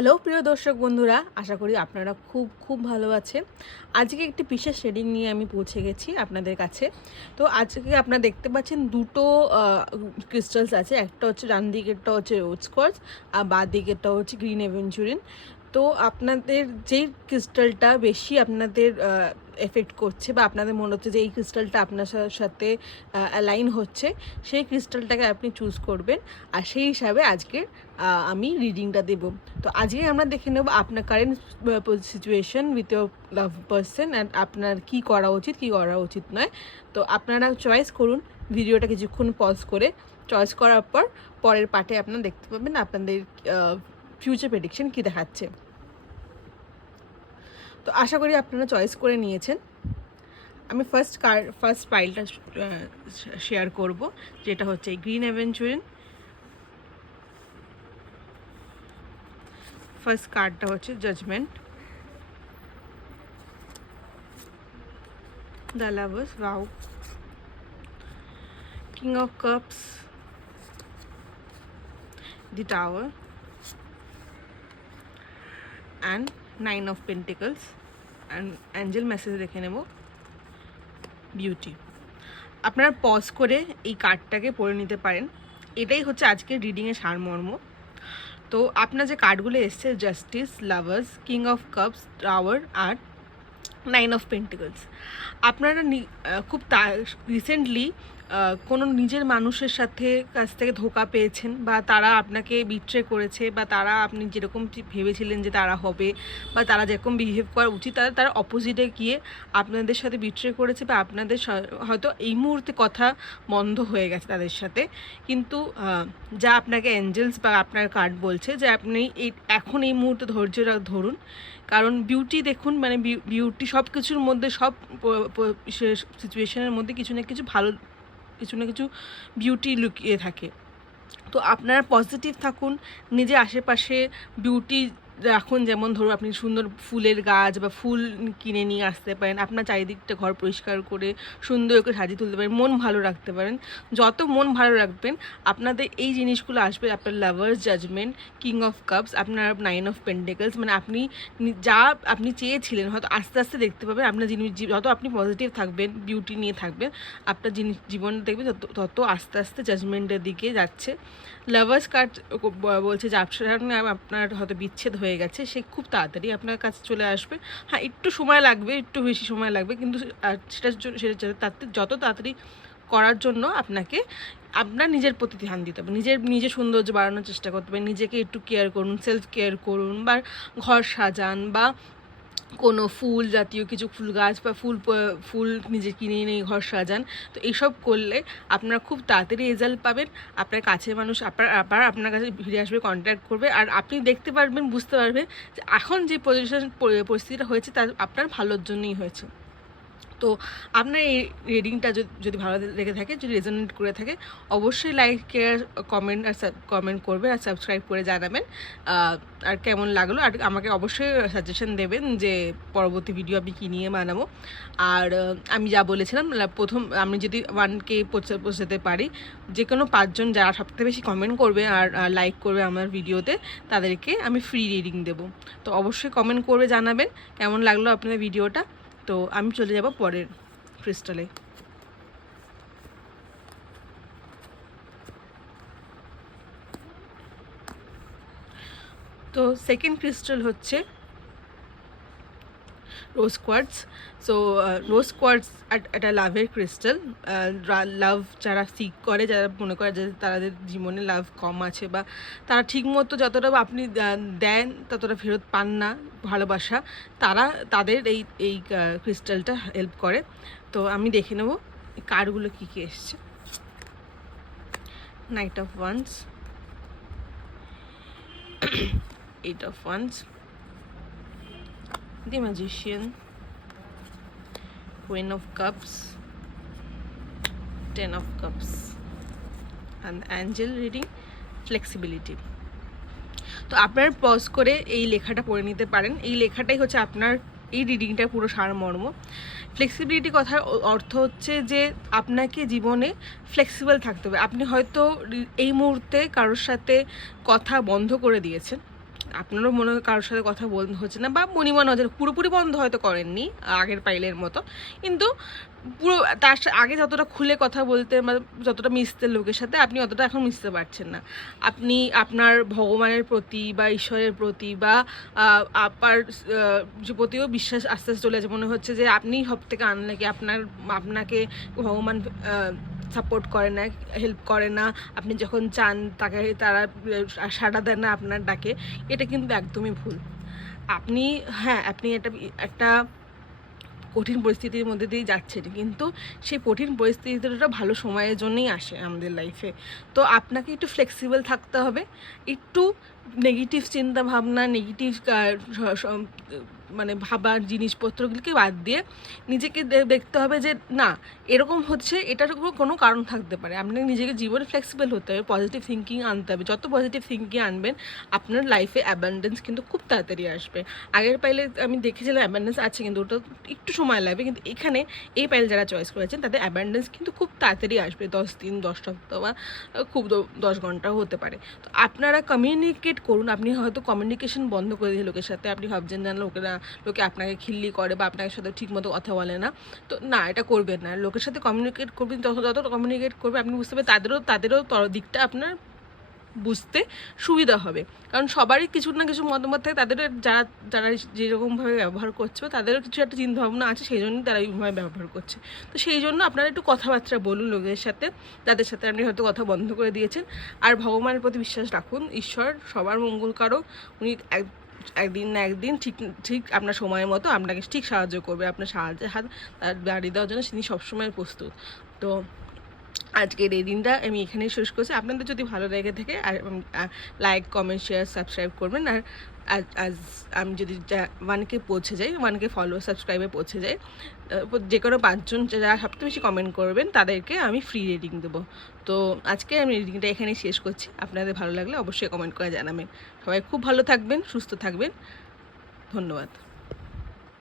Hello প্রিয় দর্শক বন্ধুরা, আশা করি আপনারা খুব ভালো আছেন। আজকে একটি বিশেষ শেডিং নিয়ে আমি পৌঁছে গেছি আপনাদের কাছে। তো আজকে আপনারা দেখতে পাচ্ছেন দুটো ক্রিস্টালস আছে। একটা হচ্ছে ডান দিকেরটা হচ্ছে রোজ কোয়ার্টজ আর বাঁ দিকেরটা হচ্ছে গ্রিন অ্যাভেঞ্চুরিন। তো আপনাদের যেই ক্রিস্টালটা বেশি আপনাদের এফেক্ট করছে বা আপনাদের মনে হচ্ছে যে এই ক্রিস্টালটা আপনার সাথে অ্যালাইন হচ্ছে, সেই ক্রিস্টালটাকে আপনি চুজ করবেন। আর সেই হিসাবে আজকে আমি রিডিংটা দেব। তো আজকে আমরা দেখে নেব আপনার current situation with your love person and আপনার কী করা উচিত কী করা উচিত নয়। তো আপনারা চয়েস করুন, ভিডিওটা কিছুক্ষণ পজ করে চয়েস করার পর পরের পার্টে আপনারা দেখতে পাবেন আপনাদের ফিউচার প্রেডিকশন কী দেখাচ্ছে। তো আশা করি আপনারা চয়েস করে নিয়েছেন। আমি ফার্স্ট পাইলটা শেয়ার করব, যেটা হচ্ছে গ্রিন অ্যাভেঞ্চুরিন। ফার্স্ট কার্ডটা হচ্ছে judgement, the lovers, wow, king of cups, the tower and 9 of pentacles and angel message দেখে নেব বিউটি। আপনারা পজ করে এই কার্ডটাকে পড়ে নিতে পারেন। এটাই হচ্ছে আজকের রিডিংয়ের সারমর্ম। তো আপনার যে কার্ডগুলো এসছে, justice, lovers, king of cups, tower আর 9 অফ পেন্টিকলস, আপনারা খুব রিসেন্টলি কোনো নিজের মানুষের কাছ থেকে ধোঁকা পেয়েছেন, বা তারা আপনাকে বিট্রে করেছে, বা তারা আপনি যেরকম ভেবেছিলেন যে তারা হবে বা তারা যেরকম বিহেভ করা উচিত তারা অপোজিটে গিয়ে আপনাদের সাথে বিট্রে করেছে, বা আপনাদের হয়তো এই মুহূর্তে কথা বন্ধ হয়ে গেছে তাদের সাথে। কিন্তু যা আপনাকে অ্যাঞ্জেলস বা আপনার কার্ড বলছে যে আপনি এখন এই মুহূর্তে ধৈর্য ধরুন, কারণ বিউটি দেখুন, মানে বিউটি সব কিছুর মধ্যে, সব সিচুয়েশনের মধ্যে কিছু না কিছু বিউটি লুকিয়ে থাকে। তো আপনারা পজিটিভ থাকুন, নিজের আশেপাশে বিউটি রাখুন। যেমন ধরুন, আপনি সুন্দর ফুলের গাছ বা ফুল কিনে নিয়ে আসতে পারেন, আপনার চারিদিকটা ঘর পরিষ্কার করে সুন্দর করে সাজিয়ে তুলতে পারেন, মন ভালো রাখতে পারেন। যত মন ভালো রাখবেন, আপনাদের এই জিনিসগুলো আসবে। আপনার lovers, judgement, king of cups, আপনার 9 অফ পেন্টিকলস, মানে আপনি যা আপনি চেয়েছিলেন হয়তো আস্তে আস্তে দেখতে পাবেন। আপনার যত আপনি পজিটিভ থাকবেন, বিউটি নিয়ে থাকবেন, আপনার জীবন দেখবেন তত আস্তে আস্তে জাজমেন্টের দিকে যাচ্ছে। লাভার্স কার্ড বলছে যে আপনার হয়তো বিচ্ছেদ হয়ে গেছে, সে খুব তাড়াতাড়ি আপনার কাছে চলে আসবে। হ্যাঁ, একটু সময় লাগবে, একটু বেশি সময় লাগবে, কিন্তু সেটা যত তাড়াতাড়ি করার জন্য আপনাকে আপনার নিজের প্রতি ধ্যান দিতে হবে, নিজের সৌন্দর্য বাড়ানোর চেষ্টা করতে হবে। নিজেকে একটু কেয়ার করুন, সেলফ কেয়ার করুন, বা ঘর সাজান, বা কোনো ফুল জাতীয় কিছু ফুল গাছ বা ফুল নিজে কিনে নিয়ে ঘর সাজান। তো এইসব করলে আপনারা খুব তাড়াতাড়ি রেজাল্ট পাবেন। আপনার কাছের মানুষ আবার আপনার কাছে ফিরে আসবে, কন্ট্যাক্ট করবে, আর আপনি দেখতে পারবেন, বুঝতে পারবেন যে এখন যে পরিস্থিতিটা হয়েছে তা আপনার ভালোর জন্যই হয়েছে। তো আপনার এই রিডিংটা যদি ভালো লেগে থাকে, যদি রেজোনেট করে থাকে, অবশ্যই লাইক, শেয়ার, কমেন্ট করবেন আর সাবস্ক্রাইব করে জানাবেন আর কেমন লাগলো। আর আমাকে অবশ্যই সাজেশন দেবেন যে পরবর্তী ভিডিও আমি কী নিয়ে বানাবো। আর আমি যা বলেছিলাম, প্রথম আমি যদি 1K পৌঁছাতে পারি, যে কোনো 5 জন যারা সবথেকে বেশি কমেন্ট করবে আর লাইক করবে আমার ভিডিওতে, তাদেরকে আমি ফ্রি রিডিং দেবো। তো অবশ্যই কমেন্ট করবে, জানাবেন কেমন লাগলো আপনাদের ভিডিওটা। তো আমি চলে যাব পরের ক্রিস্টালে। তো সেকেন্ড ক্রিস্টাল হচ্ছে রোজ কোয়ার্টজ। সো রোজ কোয়ার্টজ একটা লাভের ক্রিস্টাল। লাভ যারা সিক করে, যারা মনে করে যে তাদের জীবনে লাভ কম আছে, বা তারা ঠিকমতো যতটা আপনি দেন ততটা ফেরত পান না ভালোবাসা, তাদের এই ক্রিস্টালটা হেল্প করে। তো আমি দেখে নেব কার্ডগুলো কী কী এসছে। Night of wands, 8 of wands, the magician, queen of cups, 10 of cups, and the angel reading, flexibility. তো আপনারা পজ করে এই লেখাটা পড়ে নিতে পারেন। এই লেখাটাই হচ্ছে আপনার এই রিডিংটার পুরো সারমর্ম। ফ্লেক্সিবিলিটি কথার অর্থ হচ্ছে যে আপনাকে জীবনে ফ্লেক্সিবল থাকতে হবে। আপনি হয়তো এই মুহূর্তে কারোর সাথে কথা বন্ধ করে দিয়েছেন, আপনারও মনে হয় কারোর সাথে কথা বলতে হচ্ছে না, বা মনে হচ্ছে পুরোপুরি বন্ধ হয়তো করেননি আগের পাইলের মতো, কিন্তু পুরো তার আগে যতটা খুলে কথা বলতে বা যতটা মিশতে লোকের সাথে, আপনি অতটা এখন মিশতে পারছেন না। আপনি আপনার ভগবানের প্রতি বা ঈশ্বরের প্রতি বা আপনার যে প্রতিও বিশ্বাস আস্তে আস্তে চলে যাচ্ছে। মনে হচ্ছে যে আপনি সব থেকে আনলাকি, আপনাকে ভগবান সাপোর্ট করে না, হেল্প করে না। আপনি যখন চান তারা সাড়া দেন না আপনার ডাকে। এটা কিন্তু একদমই ভুল। আপনি একটা কঠিন পরিস্থিতির মধ্যে দিয়ে যাচ্ছেন, কিন্তু সেই কঠিন পরিস্থিতিটা ভালো সময়ের জন্যই আসে আমাদের লাইফে। তো আপনাকে একটু ফ্লেক্সিবল থাকতে হবে, একটু নেগেটিভ চিন্তা ভাবনা, নেগেটিভ মানে ভাবার জিনিসপত্রগুলিকে বাদ দিয়ে নিজেকে দেখতে হবে যে না, এরকম হচ্ছে, এটার কোনো কারণ থাকতে পারে। আপনাকে নিজেকে জীবনে ফ্লেক্সিবল হতে হবে, পজিটিভ থিঙ্কিং আনতে হবে। যত পজিটিভ থিঙ্কিং আনবেন, আপনার লাইফে অ্যাবান্ডেন্স কিন্তু খুব তাড়াতাড়ি আসবে। আগের পাইলে আমি দেখেছিলাম অ্যাবান্ডেন্স আছে, কিন্তু ওটা একটু সময় লাগবে, কিন্তু এখানে এই পাইল যারা চয়েস করেছেন তাদের অ্যাবান্ডেন্স কিন্তু খুব তাড়াতাড়ি আসবে। 10 দিন, 10 সপ্তাহ বা খুব 10 ঘন্টাও হতে পারে। তো আপনারা কমিউনিকেট করুন। আপনি হয়তো কমিউনিকেশন বন্ধ করে দিয়ে লোকের সাথে, আপনি ভাবছেন না লোকে আপনাকে খিল্লি করে বা আপনার সাথে ঠিকমতো কথা বলে না, তো না, এটা করবেন না। লোকের সাথে কমিউনিকেট করবেন, যত কমিউনিকেট করবে আপনি বুঝতে পারবেন তাদেরও দিকটা আপনার বুঝতে সুবিধা হবে। কারণ সবারই কিছু না কিছু মতামত থাকে, তাদের যারা যেরকমভাবে ব্যবহার করছে বা তাদেরও কিছু একটা চিন্তাভাবনা আছে, সেই জন্যই তারা এইভাবে ব্যবহার করছে। তো সেই জন্য আপনারা একটু কথাবার্তা বলুন লোকের সাথে, যাদের সাথে আপনি হয়তো কথা বন্ধ করে দিয়েছেন। আর ভগবানের প্রতি বিশ্বাস রাখুন। ঈশ্বর সবার মঙ্গল কারক। উনি একদিন না একদিন ঠিক আপনার সময়ের মতো আপনাকে ঠিক সাহায্য করবে। আপনার সাহায্যের হাত তার বাড়িয়ে দেওয়ার জন্য তিনি সবসময় প্রস্তুত। তো আজকের এই দিনটা আমি এখানেই শেষ করছি। আপনাদের যদি ভালো লেগে থাকে, আর লাইক, কমেন্ট, শেয়ার, সাবস্ক্রাইব করবেন। আর আজ আমি যদি 1K পৌঁছে যাই, 1K ফলোয়ার সাবস্ক্রাইবে পৌঁছে যাই, যে কোনো 5 জন যারা সবচেয়ে বেশি কমেন্ট করবেন তাদেরকে আমি ফ্রি রিডিং দেবো। তো আজকে আমি রিডিংটা এখানেই শেষ করছি। আপনাদের ভালো লাগলে অবশ্যই কমেন্ট করে জানাবেন। সবাই খুব ভালো থাকবেন, সুস্থ থাকবেন। ধন্যবাদ।